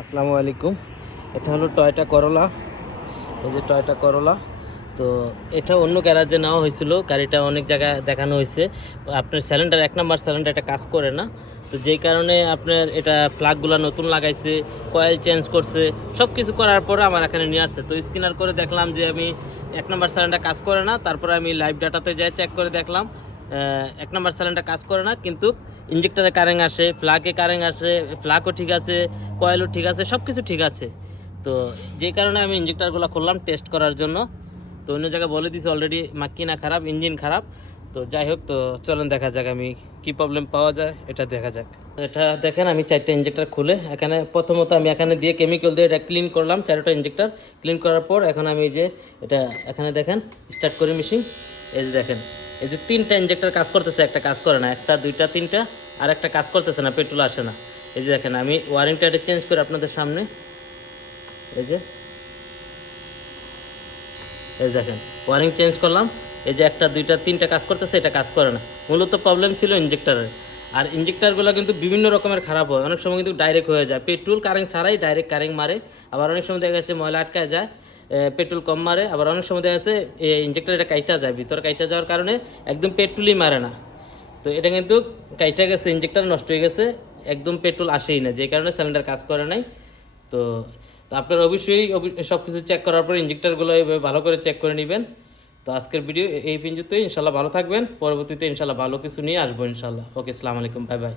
আসসালামু আলাইকুম। এটা হলো টয়োটা করোলা। এই যে টয়োটা করোলা, তো এটা অন্য গ্যারাজে নেওয়া হয়েছিল। গাড়িটা অনেক জায়গায় দেখানো হয়েছে। আপনার সিলিন্ডার 1 নাম্বার সিলিন্ডার এটা কাজ করে না, তো যেই কারণে আপনার এটা প্লাগগুলো নতুন লাগাইছে, কয়েল চেঞ্জ করছে, সব কিছু করার পরে আমার এখানে নিয়ে আসছে। তো স্ক্যানার করে দেখলাম যে আমি 1 নাম্বার সিলিন্ডার কাজ করে না। তারপরে আমি লাইভ ডাটাতে যাই চেক করে দেখলাম 1 নাম্বার সিলিন্ডার কাজ করে না, কিন্তু ইঞ্জেক্টরে কারেন্ট আসে, প্লাগে কারেন্ট আসে, প্লাগও ঠিক আছে, কয়েলও ঠিক আছে, সব কিছু ঠিক আছে। তো যেই কারণে আমি ইঞ্জেক্টরগুলো খুললাম টেস্ট করার জন্য। তো অন্য জায়গায় বলে দিছি অলরেডি মাকিনা খারাপ, ইঞ্জিন খারাপ। তো যাই হোক, তো চলেন দেখা যাক আমি কি প্রবলেম পাওয়া যায়, এটা দেখা যাক। এটা দেখেন, আমি 4টা ইঞ্জেক্টর খুলে এখানে প্রথমত আমি এখানে দিয়ে কেমিক্যাল দিয়ে এটা ক্লিন করলাম। 4টা ইঞ্জেক্টর ক্লিন করার পর এখন আমি এই যে এটা এখানে দেখেন স্টার্ট করে মেশিন। এই যে দেখেন, এই যে 3টা ইঞ্জেক্টর কাজ করতেছে, একটা কাজ করে না, একটা দুইটা তিনটা, আর একটা কাজ করতেছে না, পেট্রোল আসে না। এই যে দেখেন, আমি ওয়ারেন্টিটা চেঞ্জ করে আপনাদের সামনে এই যে দেখেন ওয়ারিং চেঞ্জ করলাম। এই যে একটা দুইটা তিনটা কাজ করতেছে, এটা কাজ করে না। মূলত প্রবলেম ছিল ইঞ্জেক্টরের। আর ইঞ্জেক্টরগুলো কিন্তু বিভিন্ন রকমের খারাপ হয়, অনেক সময় কিন্তু ডাইরেক্ট হয়ে যায়, পেট্রোল কারেন্ট ছাড়াই ডাইরেক্ট কারেন্ট মারে। আবার অনেক সময় দেখা গেছে ময়লা আটকায় যায়, পেট্রোল কম মারে। আবার অনেক সময় দেখা গেছে ইঞ্জেক্টর এটা কাইটা যায়, ভিতরে কাইটা যাওয়ার কারণে একদম পেট্রোলই মারে না। তো এটা কিন্তু কাইটা গেছে, ইঞ্জেক্টর নষ্ট হয়ে গেছে, একদম পেট্রোল আসেই না, যে কারণে সিলিন্ডার কাজ করে নাই। তো তো আপনারা অবশ্যই সব কিছু চেক করার পর ইঞ্জেক্টরগুলো এইভাবে ভালো করে চেক করে নেবেন। তো আজকের ভিডিও এই পর্যন্তই। ইনশাল্লাহ ভালো থাকবেন, পরবর্তীতে ইনশাল্লাহ ভালো কিছু নিয়ে আসবো ইনশাল্লাহ। ওকে, আসসালামু আলাইকুম, বাই বাই।